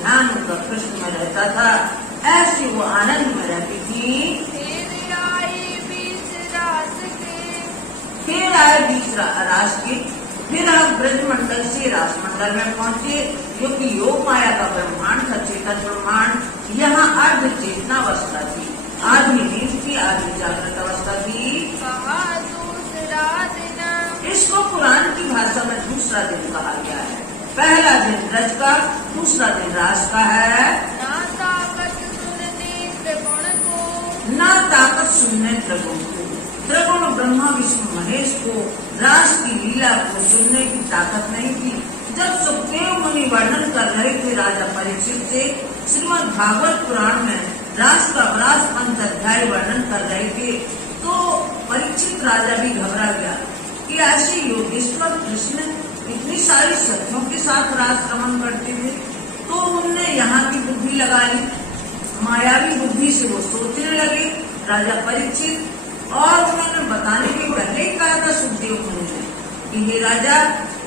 ध्यान उनका कृष्ण में रहता था, ऐसी वो आनंद में रहती थी। फिर आए बीच रास के, फिर आए बीच रास के, फिर आप ब्रजमंडल से रासमंडल में पहुंचे, जो कि योग माया का ब्रह्मांड था, चेतन ब्रह्मांड। यहाँ अर्ध चेतना अवस्था थी, आधी नींद थी, आधी जागृत अवस्था थी। कहा दूसरा दिन, इसको पुराण की भाषा में दूसरा दिन कहा गया है। पहला दिन ब्रज का, दूसरा दिन रास का है। ना ताकत सुनने त्रिगुण को, ना ताकत सुनने त्रिगुण को, त्रिगुण ब्रह्मा विष्णु महेश को रास की लीला को सुनने की ताकत नहीं थी। जब सुखदेव मुनि वर्णन कर रहे थे राजा परीक्षित से, श्रीमद् भागवत पुराण में रास का व्यास पंच अध्याय वर्णन कर रहे थे, तो परीक्षित राजा भी घबरा गया कि ऐसे योगेश्वर कृष्ण इतनी सारी सखियों के साथ रास रमन करते थे। तो उनने यहाँ की बुद्धि लगा ली, मायावी बुद्धि से वो सोचने लगे राजा परीक्षित, और उन्होंने बताने के पहले ही कहा था सुखदेव मुनि ने कि हे राजा,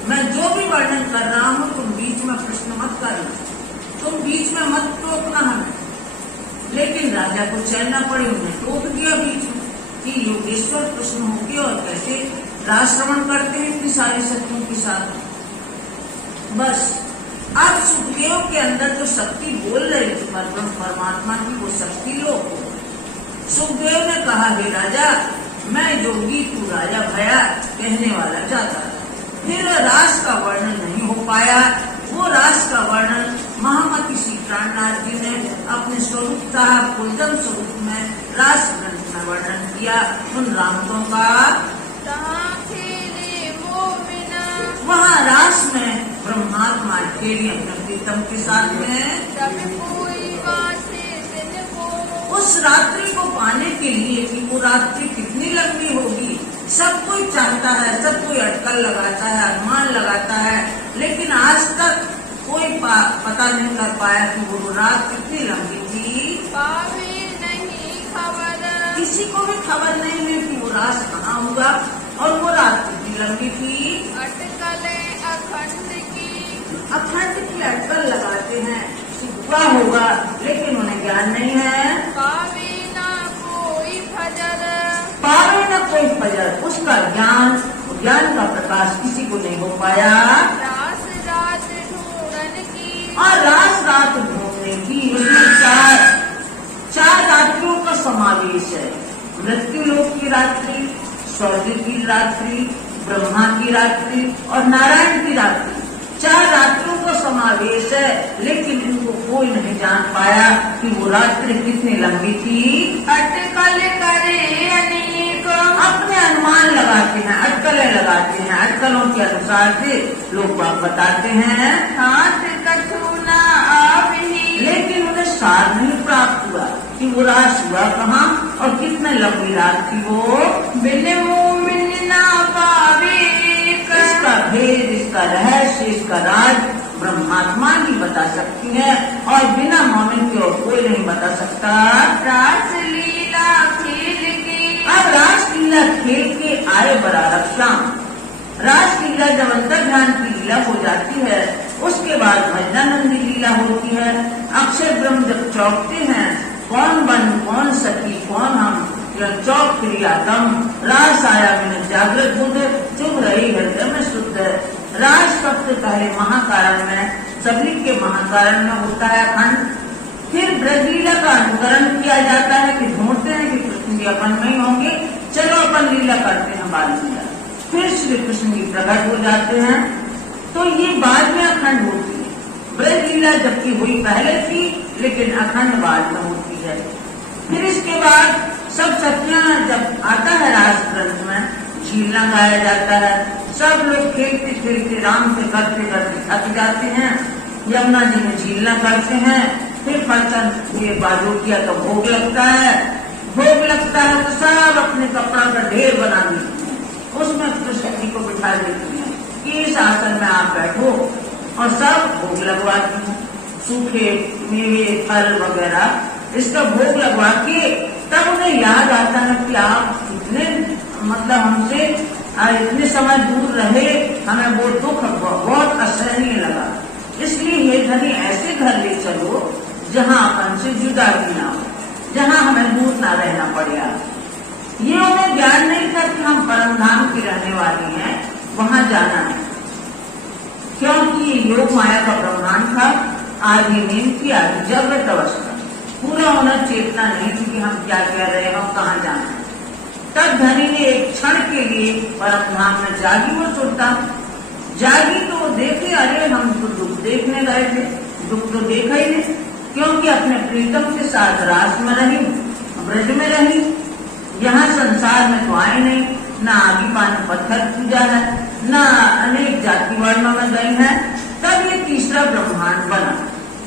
मैं जो भी वर्णन कर रहा हूँ तुम बीच में प्रश्न मत करना, तुम बीच में मत टोकना हमें। लेकिन राजा को चैन न पड़ी, उन्हें टोक दिया बीच में कि योगेश्वर कृष्ण होके और कैसे रास रमन करते हैं इतनी सारी शक्तियों के साथ। बस अब सुखदेव के अंदर जो शक्ति बोल रही थी परमात्मा की, वो शक्ति लो। सुखदेव ने कहा, हे राजा, मैं योगी तू राजा भया कहने वाला जाता। फिर रास का वर्णन नहीं हो पाया। वो रास का वर्णन महामती श्री प्राणनाथ जी ने अपने स्वरूप था पूजन स्वरूप में रास ग्रंथ में वर्णन किया उन रामकों का। खेले वो बिना, वहाँ रास में ब्रह्मात्मा खेली अपने प्रीतम के साथ में। तब कोई बासे दिन को, उस रात्रि को पाने के लिए कि वो रात्रि कितनी लंबी होगी, सब कोई चाहता है, सब कोई अटकल लगाता है, अनुमान लगाता है, लेकिन आज तक कोई पता नहीं कर पाया कि वो रात कितनी लंबी थी। पावे नहीं खबर, किसी को भी खबर नहीं है कि वो रात कहाँ होगा और वो रात कितनी लंबी थी। अटकले अखंड की, अखंड की अटकल लगाते हैं, हुआ होगा, लेकिन उन्हें ज्ञान नहीं है। पावे ना कोई फजर, पावे न कोई फजर, उसका ज्ञान का प्रकाश किसी को नहीं हो पाया। रास रात ढूंढन की, और रात ढूंढने की, इसमें चार रात्रियों का समावेश है। मृत्यु लोक की रात्रि, स्वर्ग की रात्रि, ब्रह्मा की रात्रि और नारायण की रात्रि, 4 रात्रियों का समावेश है। लेकिन इनको कोई नहीं जान पाया कि वो रात्रि कितनी लंबी थी। अटकल करे अनेक, अपने अनुमान लगाते हैं, अटकलें लगाते हैं, अटकलों के अनुसार से लोग बात बताते हैं। हाथ कछु न आवही, लेकिन उन्हें सार नहीं प्राप्त हुआ कि वो रात हुआ कहाँ और कितने लंबी रात थी वो। बिन मोमिन ना पावे, इसका भेद, इसका रहस्य, इसका राज ब्रह्मात्मा ही बता सकती है और बिना मोमिन के और कोई नहीं बता सकता। रास लीला खेल की, अब रासलीला खेल के आए बराबर शाम। रासलीला जब अंतर ध्यान की लीला हो जाती है, उसके बाद भजनानंदी लीला होती है। अक्षर ब्रह्म जब चौकते हैं, कौन बन कौन सखी कौन हम, चौक क्रियातम, रास आया मैंने जागृत बुद्ध, चुभ रही हृदय में शुद्ध। रास सबसे पहले महाकारण में, सभी के महाकारण में होता है अखंड। फिर ब्रजलीला का अनुकरण किया जाता है कि ढूंढते हैं कि कृष्ण जी अपन में ही होंगे, चलो अपन लीला करते हैं बाल लीला। फिर श्री कृष्ण जी प्रकट हो जाते हैं, तो ये बाद में अखंड होती है। ब्रजलीला जबकि हुई पहले थी, लेकिन अखंड बाद में होती है। फिर इसके बाद सब सखियां जब आता है रास ग्रंथ में, झीलना गाया जाता है। सब लोग खेलते खेलते राम से करते करते थक जाते हैं, यमुना जी में झीलना करते हैं। फिर फलचंद ये बाजोकिया का भोग लगता है। भोग लगता है तो सब अपने कपड़ा का ढेर बना देते हैं, उसमें कृष्ण जी को बिठा देते हैं कि इस आसन में आप बैठो, और सब भोग लगवाती हैं, सूखे मेवे फल वगैरह इसका भोग लगवा के तब उन्हें याद आता है कि आप इतने मतलब हमसे इतने समय दूर रहे, हमें वो दुख बहुत असहनीय लगा। इसलिए हे धनी ऐसे घर ले चलो जहाँ अपन से जुदा भी ना हो, जहाँ हमें दूर ना रहना पड़े। ये उन्हें ज्ञान नहीं था कि हम परम धाम की रहने वाली हैं, वहां जाना है, क्योंकि ये योग माया का ब्रह्मांड था। आधी नींद की, आधी जागृत अवस्था, पूरा उन्हें चेतना नहीं थी कि हम क्या कह रहे हैं और कहाँ जाना है। तब धनी ने एक क्षण के लिए परम धाम में जागी, वो सुनता जागी तो वो देखे, अरे हम तो दुख देखने गए थे, दुख तो देखा ही नहीं, क्योंकि अपने प्रीतम के साथ रास में रही, ब्रज में रही, यहाँ संसार में तो आए नहीं, न आदि पानी पत्थर पूजा है, न अनेक जाति वर्णों में गई है। तब ये तीसरा ब्रह्मांड बना।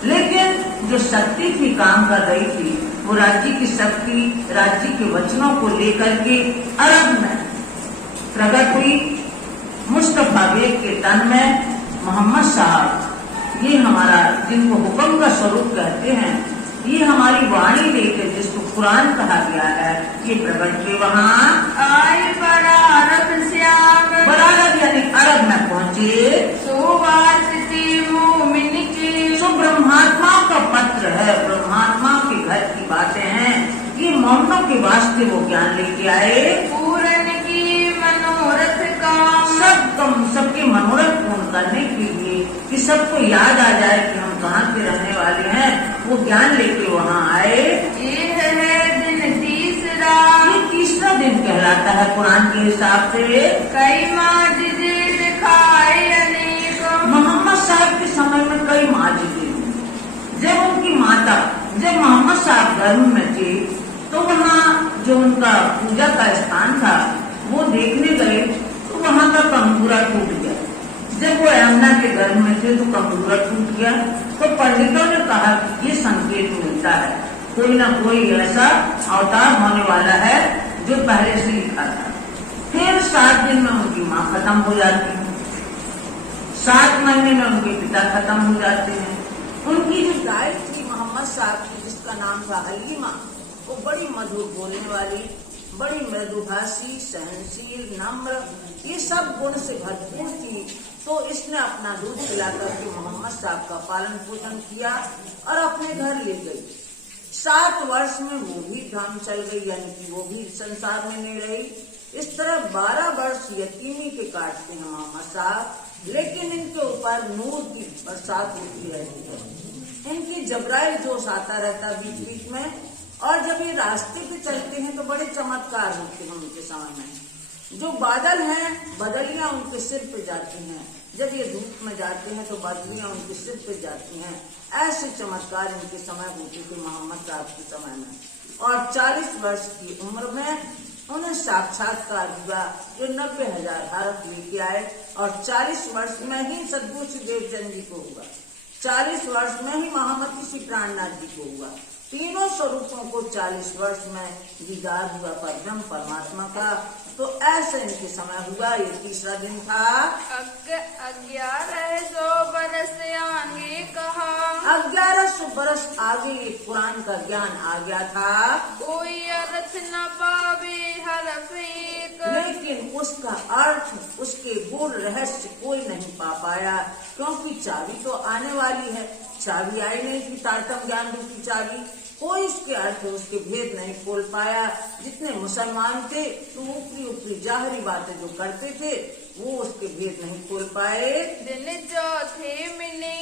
लेकिन जो शक्ति थी काम कर रही थी, वो राज्य की शक्ति, राज्य के वचनों को लेकर के अरब में प्रकट हुई। मुस्तफा बेग के तन में मोहम्मद साहब, ये हमारा जिनको हुक्म का स्वरूप कहते हैं, ये हमारी वाणी लेकर जिसको कुरान कहा गया है, ये प्रकट के वहाँ आई बड़ा अरब श्याम, बड़ा अरब यानी अरब में पहुँचे। सुवासिती मोमिन की, जो ब्रह्मात्मा का पत्र है, ब्रह्मात्मा के घर की बातें हैं, ये मोमनों के वास्ते वो ज्ञान लेके आए। पूरन की मनोरथ काम, सबके मनोरथ पूर्ण करने के लिए, कि सबको याद आ जाए कि हम कहाँ के रहने वाले हैं, वो ज्ञान लेके वहाँ आए। ये है दिन तीसरा, ये तीसरा दिन कहलाता है कुरान के हिसाब से। कई माजिदे दिखाए अनेक, मोहम्मद साहब के समय में कई माजिदे, जब उनकी माता, जब मोहम्मद साहब गर्भ में थे, तो वहाँ जो उनका पूजा का स्थान था, वो देखने गए तो वहाँ का कंगूरा टूट गया। जब वो यमुना के गर्भ में थे तो कंगूरा टूट गया। तो पंडितों ने कहा कि ये संकेत मिलता है, कोई ना कोई ऐसा अवतार होने वाला है जो पहले से लिखा था। फिर 7 दिन में उनकी माँ खत्म हो जाती है, 7 महीने में उनके पिता खत्म हो जाते हैं। उनकी जो दाई थी मोहम्मद साहब की, जिसका नाम था हलीमा, वो बड़ी मधुर बोलने वाली, बड़ी मृदुभाषी, सहनशील, नम्र, ये सब गुण से भरपूर थी। तो इसने अपना दूध पिलाकर के मोहम्मद साहब का पालन पोषण किया और अपने घर ले गई। 7 वर्ष में वो भी धाम चल गई, यानी कि वो भी संसार में नहीं रही। इस तरह 12 वर्ष यतीमी के काटते हैं मोहम्मद साहब, लेकिन इनके ऊपर नूर की बरसात होती रहती है। इनकी जबराइल जोश आता रहता बीच बीच में, और जब ये रास्ते पे चलते हैं तो बड़े चमत्कार होते हैं उनके समय में। जो बादल हैं, बदलियां उनके सिर पे जाती हैं, जब ये धूप में जाते हैं तो बदलियां उनके सिर पे जाती हैं। ऐसे चमत्कार इनके समय होते थे मोहम्मद साहब के समय में। और 40 वर्ष की उम्र में उन्हें साक्षात्कार हुआ, जो 90,000 भारत लेके आए, और 40 वर्ष में ही सदगुरु श्री देवचंद जी को हुआ, 40 वर्ष में ही महामती श्री प्राणनाथ जी को हुआ। तीनों स्वरूपों को 40 वर्ष में दीदार हुआ परब्रह्म परमात्मा का। तो ऐसे इनके समय हुआ। ये तीसरा दिन था। 1100 बरस आगे कहा, 1100 बरस आगे ये कुरान का ज्ञान आ गया था। कोई अर्थ न पावे हरफ एक, लेकिन उसका अर्थ, उसके गुण रहस्य कोई नहीं पा पाया, क्योंकि चाबी तो आने वाली है। चाबी आई नहीं थी, तारतम ज्ञान रूप की चाबी, कोई उसके अर्थ, उसके भेद नहीं खोल पाया। जितने मुसलमान थे तो ऊपरी ऊपरी जाहरी बातें जो करते थे, वो उसके भेद नहीं खोल पाए। दिन चौथे मिले,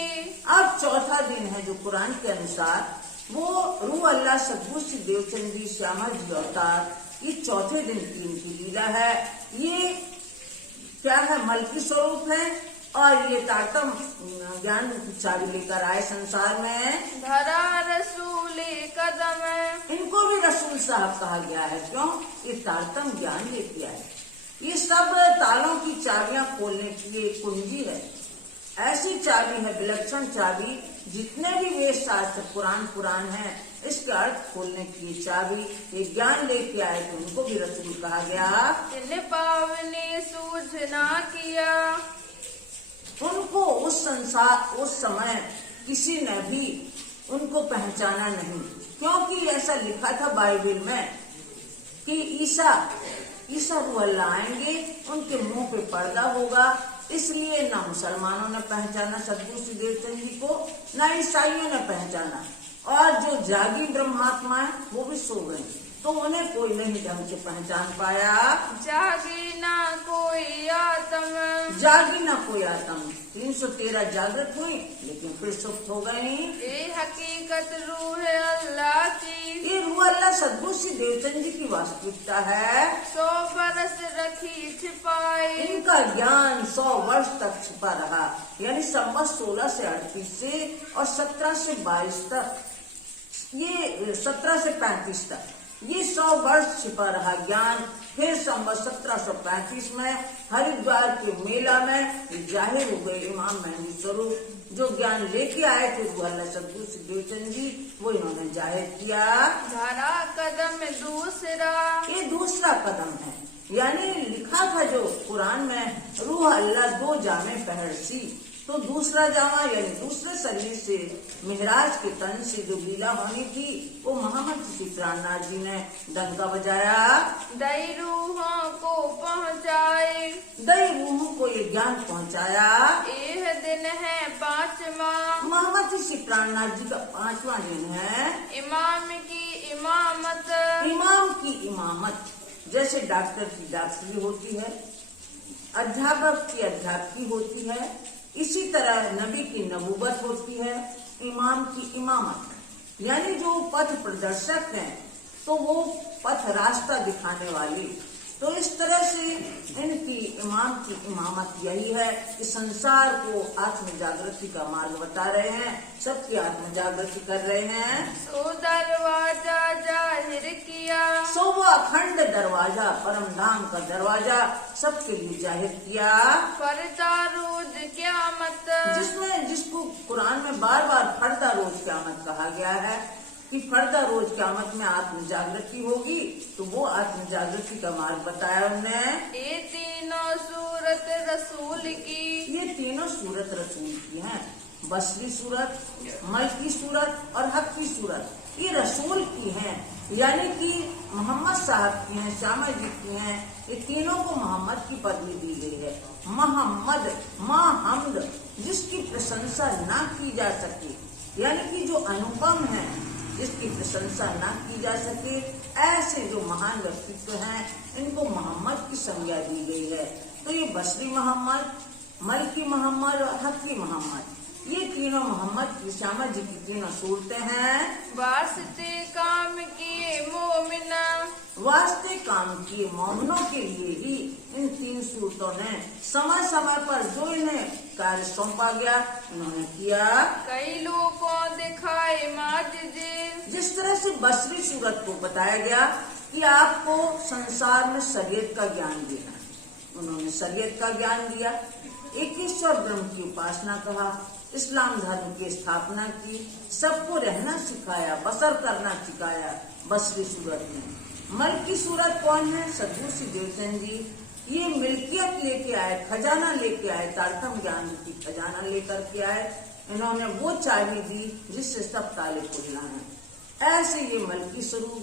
अब चौथा दिन है जो कुरान के अनुसार वो रूह अल्लाह सदगुरु श्री देवचंद जी श्यामा जी अवतार, ये चौथे दिन की इनकी लीला है। ये क्या है, मलकी स्वरूप है, और ये तारतम ज्ञान की चाबी लेकर आए संसार में। धरा रसूले कदम, इनको भी रसूल साहब कहा गया है, क्यों? ये तारतम ज्ञान लेके आए। ये सब तालों की चाबियां खोलने की एक कुंजी है, ऐसी चाबी है, विलक्षण चाबी। जितने भी वेद शास्त्र पुराण है, इसके अर्थ खोलने की चाबी, ये ज्ञान लेके आए, तो उनको भी रसूल कहा गया। इन पावने सूझना किया, उनको उस समय किसी ने भी उनको पहचाना नहीं, क्योंकि ऐसा लिखा था बाइबल में कि ईसा रूह अल्लाह आएंगे, उनके मुंह पे पर्दा होगा, इसलिए ना मुसलमानों ने पहचाना सदगुरु श्री देवचंद जी को, ना ईसाइयों ने पहचाना। और जो जागी ब्रह्मात्मा है वो भी सो गए, तो उन्हें कोई नहीं ढंग से पहचान पाया। जागी ना कोई आत्म, जागी ना कोई आत्म। 313 जागृत हुई लेकिन फिर सुप्त हो गई। ये हकीकत रूह अल्लाह की, ये रूह अल्लाह सदगुरु श्री देवचंद जी की वास्तविकता है। 100 बरस रखी छिपाई, इनका ज्ञान 100 वर्ष तक छिपा रहा, यानी संवत 16 से 38 से और 17 से 22 तक, ये 17 से 35 तक ये 100 वर्ष छिपा रहा ज्ञान। फिर संवत 1735 में हरिद्वार के मेला में जाहिर हो गए इमाम मेहंदी स्वरूप। जो ज्ञान लेके आए थे रूह अल्लाह सदगुरु श्री देवचंद जी, वो इन्होंने जाहिर किया। धरा कदम दूसरा, ये दूसरा कदम है, यानी लिखा था जो कुरान में रूह अल्लाह 2 जामे पहरसी, तो दूसरा जामा यानी दूसरे शरीर से मेहराज के तन से जो लीला होनी थी वो मोहम्मद श्री प्राणनाथ जी ने डंका बजाया। दई रूहों को पहुँचाए, दई रूहों को ये ज्ञान पहुंचाया। यह दिन है 5वां, मोहम्मद श्री प्राणनाथ जी का 5वां दिन है। इमाम की इमामत, इमाम की इमामत, जैसे डॉक्टर की डॉक्टरी होती है, अध्यापक की अध्यापकी होती है, इसी तरह नबी की नबूवत होती है, इमाम की इमामत, यानी जो पथ प्रदर्शक हैं तो वो पथ रास्ता दिखाने वाली। तो इस तरह से इनकी इमाम की इमामत यही है कि संसार को आत्म जागृति का मार्ग बता रहे हैं, सबकी आत्म जागृति कर रहे हैं। तो दरवाजा जाहिर किया, सो वो अखंड दरवाजा, परम धाम का दरवाजा सबके लिए जाहिर किया। फरदा रोज क़यामत, जिसको कुरान में बार बार फरदा रोज क़यामत कहा गया है कि फरदा रोज क़यामत में आत्म जागृति होगी, तो वो आत्म जागृति का मार्ग बताया उन्होंने। ये तीनों सूरत रसूल की, ये तीनों सूरत रसूल की हैं, बसरी सूरत, मलकी सूरत और हक की सूरत, ये रसूल की हैं, यानी कि मोहम्मद साहब की हैं, श्यामा जी की हैं। ये तीनों को मोहम्मद की पदवी दी गई है। मोहम्मद महम्द, जिसकी प्रशंसा ना की जा सके, यानी कि जो अनुपम है, जिसकी प्रशंसा ना की जा सके, ऐसे जो महान व्यक्तित्व हैं इनको मोहम्मद की संज्ञा दी गई है। तो ये बसरी मोहम्मद, मलकी मोहम्मद और हकी मोहम्मद, ये तीनों मोहम्मद की श्यामा जी की तीनों सूरतें हैं। वास्ते काम किए मोमिना, वास्ते काम किए मोमिनों के लिए ही इन 3 सूरतों ने समय समय पर जो इन्हें कार्य सौंपा गया उन्होंने किया। कई लोगों दिखाए माजिजे, जिस तरह से बसरी सूरत को बताया गया कि आपको संसार में शरीयत का ज्ञान देना, उन्होंने शरीयत का ज्ञान दिया। एक ईश्वर ब्रह्म की उपासना कहा, इस्लाम धर्म की स्थापना की, सबको रहना सिखाया, बसर करना सिखाया बसरी सूरत में। मलकी सूरत कौन है? सदगुरु श्री देवचंद जी। ये मिल्कियत लेके आए, खजाना लेके आए, तारतम ज्ञान की खजाना लेकर के आए। इन्होंने वो चाबी दी जिससे सब ताले खुलना है। ऐसे ये मलकी स्वरूप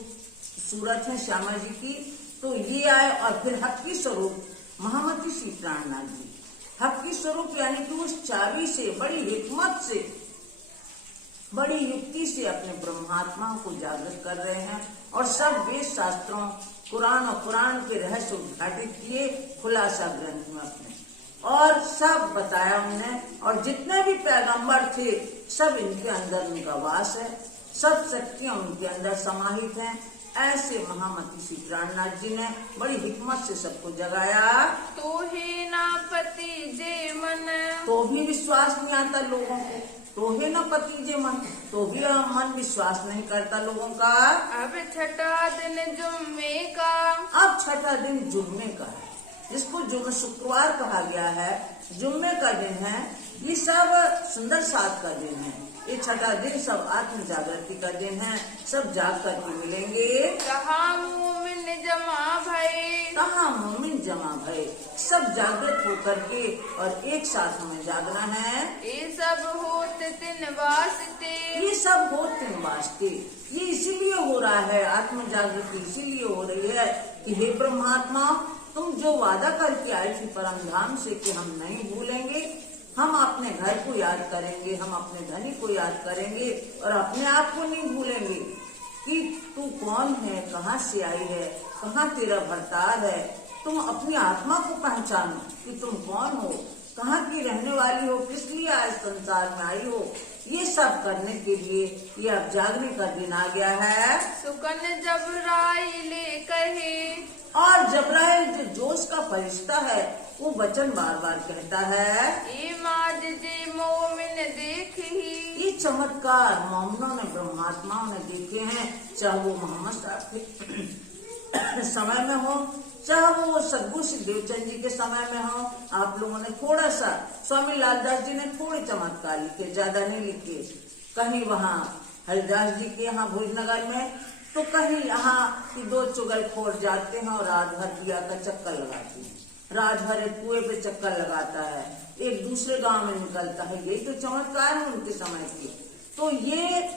सूरत है श्यामा जी की। तो ये आए और फिर हक की स्वरूप मोहम्मद श्री प्राणनाथ जी। हक की स्वरूप यानी कि उस चाबी से, बड़ी हिकमत से, बड़ी युक्ति से अपने ब्रह्मात्मा को जागृत कर रहे हैं और सब वेद शास्त्रों, कुरान और कुरान के रहस्य उद्घाटित किए खुलासा ग्रंथ में अपने, और सब बताया उन्होंने। और जितने भी पैगंबर थे सब इनके अंदर उनका वास है, सब शक्तियां उनके अंदर समाहित हैं। ऐसे महामती श्री प्राणनाथ जी ने बड़ी हिकमत से सबको जगाया। तो ही ना पति जे मन, तो भी विश्वास नहीं आता लोगों को, तो ही न पति जे मन, तो भी मन विश्वास नहीं करता लोगों का। अब छठा दिन जुम्मे का, अब छठा दिन जुम्मे का है, जिसको जुम्मे शुक्रवार कहा गया है, जुम्मे का दिन है। ये सब सुंदर साथ का दिन है। ये छठा दिन सब आत्म जागृति का दिन है, सब जाग करके मिलेंगे। कहा मोमिन जमा भय, कहा मोमिन जमा भय, सब जागृत होकर के और एक साथ हमें जागना है। ये सब होत तिन वास्ते, ये सब हो तिन वास्ते, ये इसीलिए हो रहा है, आत्म जागृति इसीलिए हो रही है कि हे ब्रह्मात्मा, तुम जो वादा करके आई थी परम धाम से कि हम नहीं भूलेंगे, हम अपने घर को याद करेंगे, हम अपने धनी को याद करेंगे और अपने आप को नहीं भूलेंगे कि तू कौन है, कहाँ से आई है, कहाँ तेरा भरतार है। तुम अपनी आत्मा को पहचानो कि तुम कौन हो, कहाँ की रहने वाली हो, किस लिए आज संसार में आई हो। ये सब करने के लिए ये अब जागने का दिन आ गया है। सुकन जबराइल कहे, और जबराइल जो जोश का फरिश्ता है वो वचन बार बार कहता है, ए माज जे मोमिन देखी। ये चमत्कार मोमिनों ने, ब्रह्मात्माओं ने देखे हैं, चाहे वो मोहम्मद साहब के समय में हो, चाहे वो सदगुरु श्री देवचंद जी के समय में हो। आप लोगों ने थोड़ा सा, स्वामी लालदास जी ने थोड़े चमत्कार लिखे, ज्यादा नहीं लिखे। कहीं वहाँ हरिदास जी के यहाँ भोजनगर में, तो कहीं यहाँ कि दो चुगलखोर जाते हैं और रात भर दिया का चक्कर लगाते हैं, रात भर एक कुएं पे चक्कर लगाता है, एक दूसरे गांव में निकलता है। यही तो चमत्कार है उनके समय के। तो ये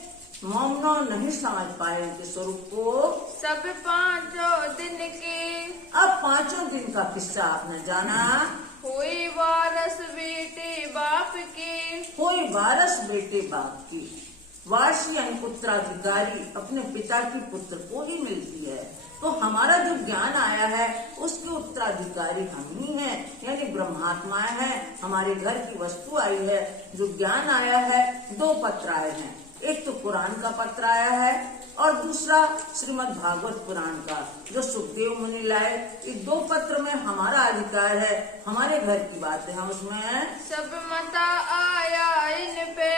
मोमनो नहीं समझ पाए उनके स्वरूप को। सब 5 दिन के, अब 5 दिन का किस्सा आपने जाना। हुई वारस बेटे बाप के, कोई वारस बेटे बाप की, वारसी यानी पुत्राधिकारी अपने पिता की पुत्र को ही मिलती है। तो हमारा जो ज्ञान आया है उसके उत्तराधिकारी हम ही हैं, यानी ब्रह्मात्माएं हैं। हमारे घर की वस्तु आई है, जो ज्ञान आया है। 2 पत्र आए हैं, एक तो कुरान का पत्र आया है और दूसरा श्रीमद् भागवत पुराण का, जो सुखदेव मुनि लाए। इस 2 पत्र में हमारा अधिकार है, हमारे घर की बातें हैं उसमें। सब मता आया इन पे,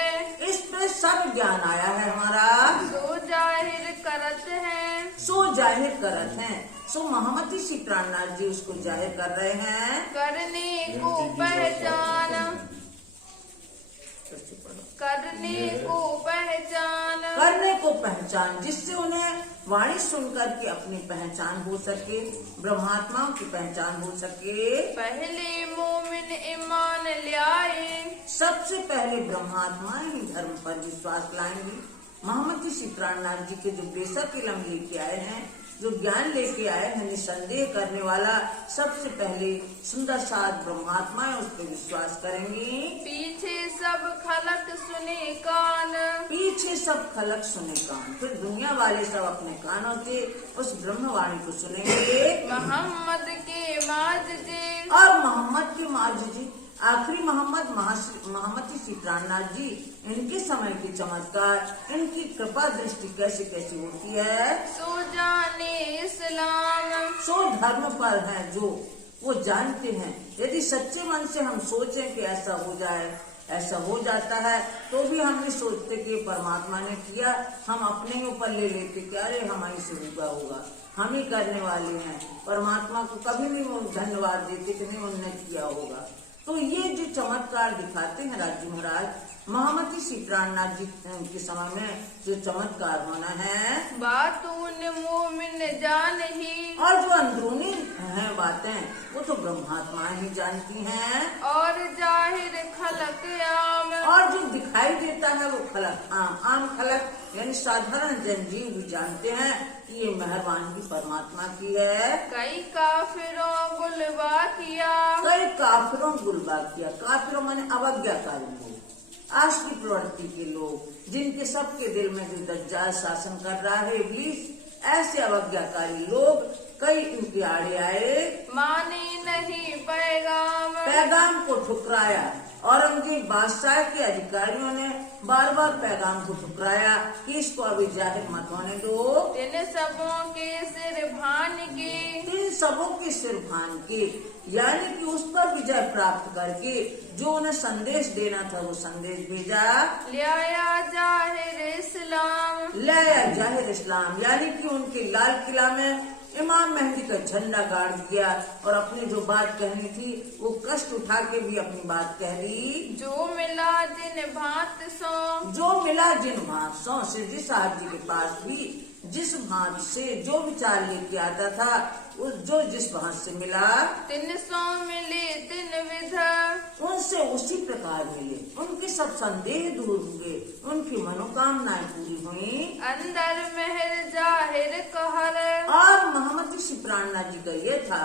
इस पे सब ज्ञान आया है हमारा। सो जाहिर करत हैं, सो जाहिर करत हैं। सो महामती श्री प्राणनाथ जी उसको जाहिर कर रहे हैं। करने को पहचान, करने को पहचान, करने को पहचान, जिससे उन्हें वाणी सुनकर के अपनी पहचान हो सके, ब्रह्मात्माओं की पहचान हो सके। पहले मोमिन ईमान ल्याए, सबसे पहले ब्रह्मात्माएं ही धर्म पर विश्वास लाएंगी। महामती श्री प्राणनाथ जी के जो बेशक इलम लेके आए हैं, जो ज्ञान लेके आए हैं, निसंदेह करने वाला, सबसे पहले सुंदर साथ ब्रह्मात्माएं उस पर विश्वास करेंगी। पीछे सब खलक सुने कान, पीछे सब खलक सुने कान, फिर दुनिया वाले सब अपने कानों से उस ब्रह्मवाणी को सुनेंगे। मोहम्मद के माज जे, और मोहम्मद के माज जी, आखिरी मोहम्मद महामती श्री प्राणनाथ जी, इनके समय के चमत्कार, इनकी कृपा दृष्टि कैसे कैसे होती है। सो जाने इस्लाम, सो धर्म पर हैं जो वो जानते हैं। यदि सच्चे मन से हम सोचें कि ऐसा हो जाए, ऐसा हो जाता है, तो भी हम नहीं सोचते कि परमात्मा ने किया, हम अपने ही ऊपर ले लेते कि अरे हमारी से होगा, हम ही करने वाले हैं। परमात्मा को कभी नहीं वो धन्यवाद देते कि नहीं उन्होंने किया होगा। तो ये जो चमत्कार दिखाते हैं राजू महाराज, महामती श्री प्राणनाथ जी के समय में जो चमत्कार होना है, बातून मोमिन जान ही, और जो अंदरूनी है बातें वो तो ब्रह्मात्मा ही जानती हैं। और जाहिर खलक आम, और जो दिखाई देता है वो खलक आम खलक यानी साधारण जनजीव भी जानते हैं कि ये मेहरबानी परमात्मा की है। कई काफिरों गुलवा किया, कई काफिरों गुलबा किया। काफिरों माने अवज्ञाकारी लोग, आज की प्रवृत्ति के लोग, जिनके सबके दिल में जो दज्जाल शासन कर रहा है इब्लीस, ऐसे अवज्ञाकारी लोग कई इनके आड़े आए। माने नहीं पैगाम को ठुकराया। औरंगजेब बादशाह के अधिकारियों ने बार बार पैगाम को ठुकराया कि इसको अभी जाहिर मत होने दो। तीन सबों के सिर भान के, तीन सबों के सिर भान के, यानी कि उस पर विजय प्राप्त करके जो उन्हें संदेश देना था वो संदेश भेजा। लिया जाहिर इस्लाम, लाया जाहिर इस्लाम, यानी कि उनके लाल किला में इमाम मेहदी का झंडा गाड़ दिया और अपनी जो बात कहनी थी वो कष्ट उठा के भी अपनी बात कह दी। जो मिला जिन भांत सो, जो मिला जिन भांत सो, सिद्धि साहब जी के पास भी जिस भांत से जो विचार लेके आता था उस जो जिस भांत से मिला, 300 मिले 3 विध, उनसे उसी प्रकार मिले। उनके सब संदेह दूर हुए, उनकी मनोकामनाएं पूरी हुई। अंदर मेहर जाहिर कहर, और महामती श्री प्राणनाथ जी का ये था,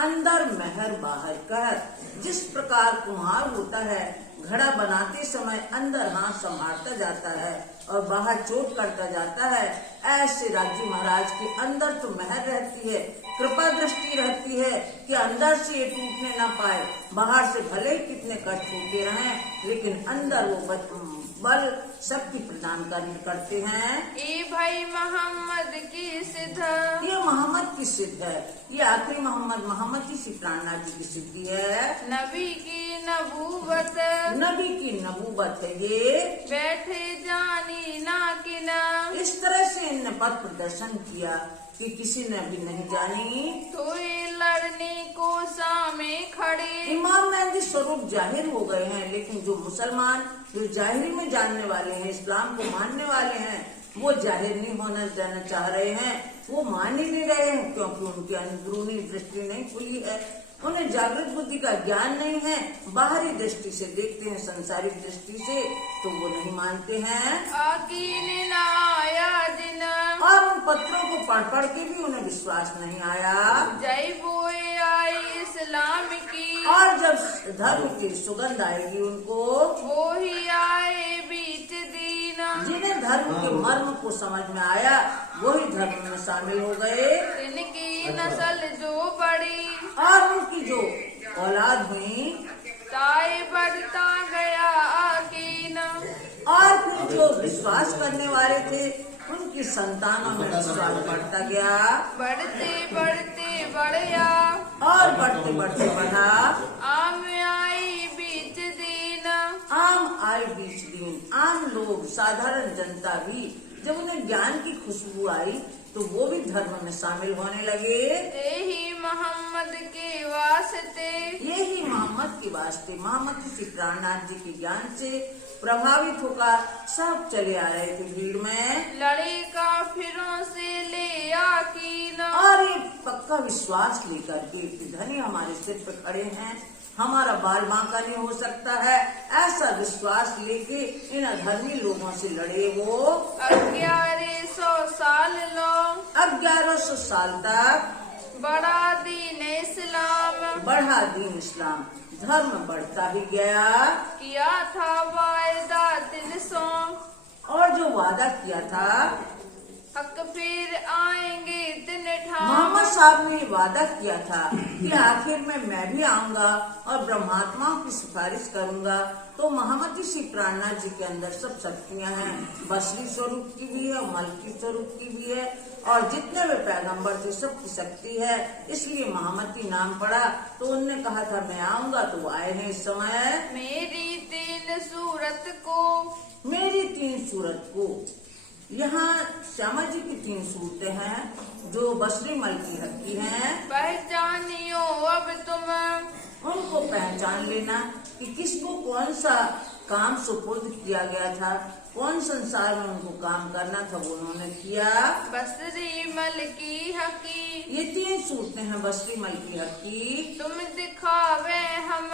अंदर महर बाहर कहर। जिस प्रकार कुम्हार होता है, घड़ा बनाते समय अंदर हाथ संभालता जाता है और बाहर चोट करता जाता है, ऐसे राजी महाराज के अंदर तो महर रहती है, कृपा दृष्टि रहती है कि अंदर से ये टूटने ना पाए। बाहर से भले ही कितने कष्ट होते रहें, लेकिन अंदर वो बल शक्ति प्रदान करते हैं। ए भाई मोहम्मद की सिद्ध, ये मोहम्मद की सिद्ध है। ये आखिरी मोहम्मद की श्री प्राणनाथ जी की सिद्धि है। नबी की नबूवत, नबी की नबूवत है ये। बैठे जानी ना किना, इस तरह से इनने पथ प्रदर्शन किया कि किसी ने भी नहीं जानी। तो ये लड़ने को सामे खड़े, इमाम मेहदी स्वरूप जाहिर हो गए हैं, लेकिन जो मुसलमान जो जाहिर में जानने वाले हैं, इस्लाम को मानने वाले हैं, वो जाहिर नहीं होना जाना चाह रहे हैं। वो मान ही नहीं रहे हैं, क्योंकि उनकी अंदरूनी दृष्टि नहीं खुली है। उन्हें जागृत बुद्धि का ज्ञान नहीं है। बाहरी दृष्टि से देखते हैं, संसारिक दृष्टि से, तो वो नहीं मानते हैं। आकीन ना आया दिन, और उन पत्रों को पढ़ के भी उन्हें विश्वास नहीं आया। जय बोए आई इस्लाम की, और जब धर्म की सुगंध आएगी उनको, वो ही आए बीच दीना, जिन्हें धर्म के मर्म को समझ में आया, वही धर्म में शामिल हो गए। इनकी नस्ल जो बड़ी, और उनकी जो औलाद हुई, ताए बढ़ता गया आकीना, और फिर जो विश्वास करने वाले थे, उनकी संतानों में विश्वास बढ़ता गया। बढ़ते बढ़ते बढ़या, और बढ़ते बढ़ते बढ़ा। आम आई बीच दीना, आम आए बीच दिन। आम लोग, साधारण जनता भी जब उन्हें ज्ञान की खुशबू आई, तो वो भी धर्म में शामिल होने लगे। यही मोहम्मद के वास्ते, यही मोहम्मद के वास्ते, मोहम्मद श्री प्राणनाथ जी के ज्ञान से प्रभावित होकर सब चले आ रहे थे भीड़ में। लड़े काफिरों से ले आकीना, और ये पक्का विश्वास लेकर के कि धनी हमारे सिर पे खड़े हैं, हमारा बाल बांका नहीं हो सकता है, ऐसा विश्वास लेके इन अधर्मी लोगों से लड़े वो। 1100 साल लो, 1100 साल तक बड़ा दीन इस्लाम, बढ़ा दीन इस्लाम, धर्म बढ़ता ही गया। किया था वायदा दिल सो, और जो वादा किया था, हक फिर आएंगे दिन ठाम, मोहम्मद साहब ने वादा किया था कि आखिर में मैं भी आऊंगा और ब्रह्मात्माओं की सिफारिश करूंगा। तो मोहम्मद श्री प्राणनाथ जी के अंदर सब शक्तियां हैं, बसरी स्वरूप की भी है और मलकी स्वरूप की भी है, और जितने भी पैगंबर थे सबकी शक्ति है। इसलिए मोहम्मदी नाम पड़ा। तो उनने कहा था मैं आऊंगा, तो वो आए हैं इस समय। मेरी 3 सूरत को, मेरी 3 सूरत को, यहाँ श्यामा जी की 3 सूरतें हैं जो बसरी मल की हकी हैं। पहचानियो अब तुम, उनको पहचान लेना कि किसको कौन सा काम सुपुर्द किया गया था, कौन संसार में उनको काम करना था, वो उन्होंने किया। बसरी मल की हकी, ये 3 सूरतें हैं बसरी मल की हकी। तुम दिखावे हम,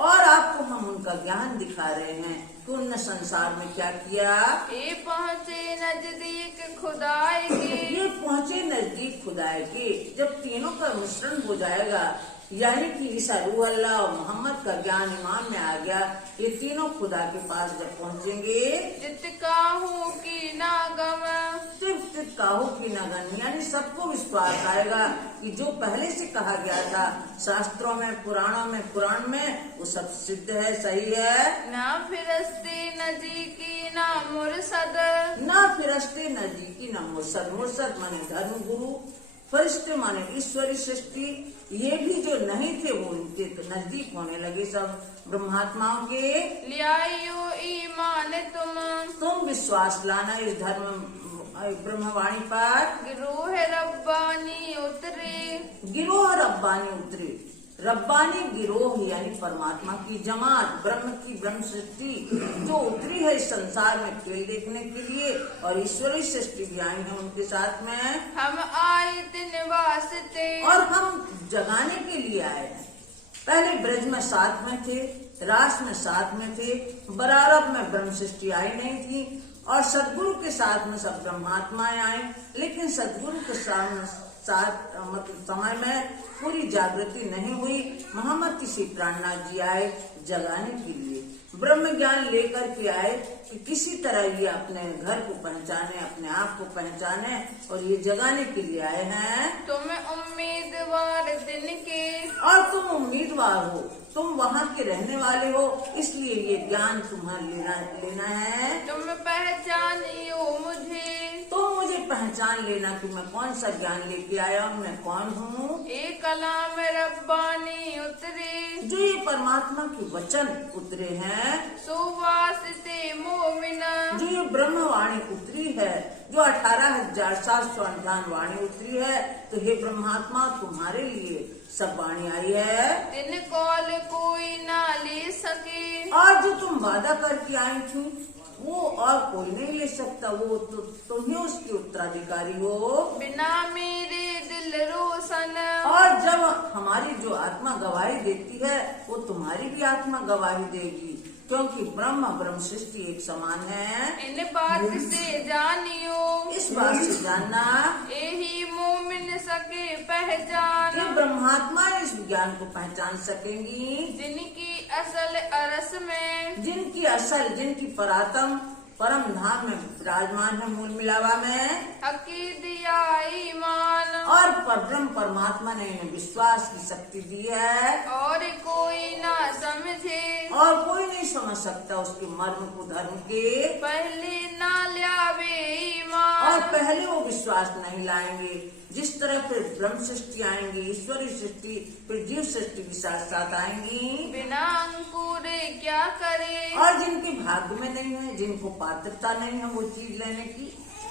और आपको हम उनका ज्ञान दिखा रहे हैं कि उनने संसार में क्या किया। ये पहुँचे नजदीक खुदाई के, ये पहुँचे नजदीक खुदाई के। जब तीनों का मिश्रण हो जाएगा, यानी कि ईसा रूह अल्लाह और मोहम्मद का ज्ञान ईमान में आ गया, ये तीनों खुदा के पास जब पहुँचेंगे, जितकाहू की नागम, सिर्फ काहू की नगन, यानी सबको विश्वास आएगा कि जो पहले से कहा गया था शास्त्रों में, पुराणों में, पुराण में, वो सब सिद्ध है, सही है। ना फिरस्ते नजी की ना मुरसद, ना फिरस्ते नजीकी ना मुर्सद। मुर्सद माने धर्म गुरु, फरिश्ते माने ईश्वरी सृष्टि। ये भी जो नहीं थे वो इनके तो नजदीक होने लगे सब ब्रह्मात्माओं के। लियायो ईमान तुम विश्वास लाना इस धर्म ब्रह्मवाणी पर। गिरोह रब्बानी उतरे, गिरोह रब्बानी उतरे। रब्बानी गिरोह यानी परमात्मा की जमात, ब्रह्म की ब्रह्म सृष्टि जो उतरी है इस संसार में खेल देखने के लिए, और ईश्वरी सृष्टि भी आई है उनके साथ में। हम आए दिन वास्ते, और हम जगाने के लिए आए हैं। पहले ब्रज में साथ में थे, रास में साथ में थे, बरारब में ब्रह्म सृष्टि आई नहीं थी, और सदगुरु के साथ में सब ब्रह्मात्माएं आए। लेकिन सदगुरु के मतलब समय में पूरी जागृति नहीं हुई। महामती श्री प्राणनाथ जी आए जगाने के लिए, ब्रह्म ज्ञान लेकर के आए कि किसी तरह ये अपने घर को पहचाने, अपने आप को पहचाने, और ये जगाने के लिए आए हैं। तुम उम्मीदवार दिन के, और तुम उम्मीदवार हो, तुम वहाँ के रहने वाले हो, इसलिए ये ज्ञान तुम्हें लेना है। तुम पहचानियो मुझे, तो मुझे पहचान लेना कि मैं कौन सा ज्ञान लेके आया हूँ, मैं कौन हूँ। एक कलाम रब्बानी उतरे, जो ये परमात्मा के वचन उतरे हैं, सुवासिते मोमिना, जो ये ब्रह्मवाणी उतरी है, जो 18,758 वाणी उतरी है, तो हे ब्रह्मात्मा तुम्हारे लिए सब वाणी आई है। दिन कौल कोई ना ले सके, और जो तुम वादा करके आई थी वो और कोई नहीं ले सकता, वो तो तुम ही उसकी उत्तराधिकारी हो। बिना मेरे दिल रोशन, और जब हमारी जो आत्मा गवाही देती है वो तुम्हारी भी आत्मा गवाही देगी, क्योंकि ब्रह्म सृष्टि एक समान है। इन बात से जानियो, इस बात से जानना यही मोमिन सके पहचान, कि ब्रह्मात्मा इस ज्ञान को पहचान सकेंगी जिनकी असल अरस में, जिनकी परम धाम में विराजमान है, मूल मिलावा में, अकीदिया ईमान, और ब्रह्म परमात्मा ने इन्हें विश्वास की शक्ति दी है, और कोई ना समझे, और कोई नहीं समझ सकता उसके मर्म को, धर्म के। पहले ना ल्यावे और ईमान, पहले वो विश्वास नहीं लाएंगे। जिस तरह फिर ब्रह्म सृष्टि आएंगी, ईश्वरी सृष्टि, फिर जीव सृष्टि भी साथ साथ आएंगी। बिना अंकुर क्या करे, और जिनके भाग्य में नहीं है, जिनको पात्रता नहीं है वो चीज लेने की,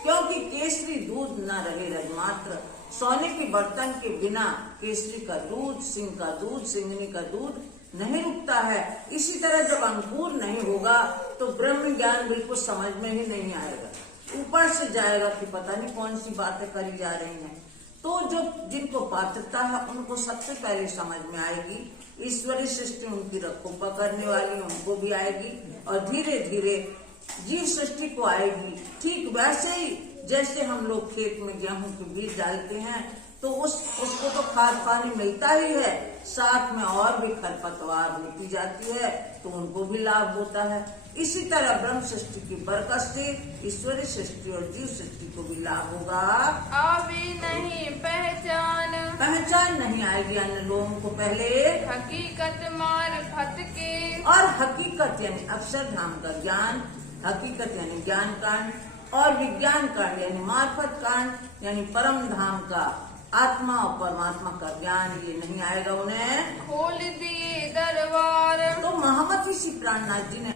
क्योंकि केसरी दूध न रहे रजमात्र, सोने के बर्तन के बिना केसरी का दूध, सिंह का दूध, सिंगनी का दूध नहीं रुकता है। इसी तरह जब अंकुर नहीं होगा तो ब्रह्म ज्ञान बिल्कुल समझ में ही नहीं आएगा, ऊपर से जाएगा कि पता नहीं कौन सी बातें करी जा रही हैं। तो जो जिनको पात्रता है उनको सबसे पहले समझ में आएगी, ईश्वरी सृष्टि उनकी रखो पकड़ने वाली उनको भी आएगी, और धीरे धीरे जीव सृष्टि को आएगी। ठीक वैसे ही जैसे हम लोग खेत में गेहूं के बीज डालते हैं तो उसको तो खाद पानी मिलता ही है, साथ में और भी खरपतवार होती जाती है तो उनको भी लाभ होता है। इसी तरह ब्रह्म सृष्टि की बरकत से ईश्वरी सृष्टि और जीव सृष्टि को भी लाभ होगा। अभी नहीं पहचान नहीं आएगी अन्य लोगों को पहले, हकीकत मार्फत के, और हकीकत यानी अक्षर धाम का ज्ञान, हकीकत यानी ज्ञान कांड, और विज्ञान कांड यानी मार्फत कांड यानी परम धाम का आत्मा और परमात्मा का ज्ञान ये नहीं आएगा उन्हें। खोल दिए दरबार, तो महामती श्री प्राणनाथ जी ने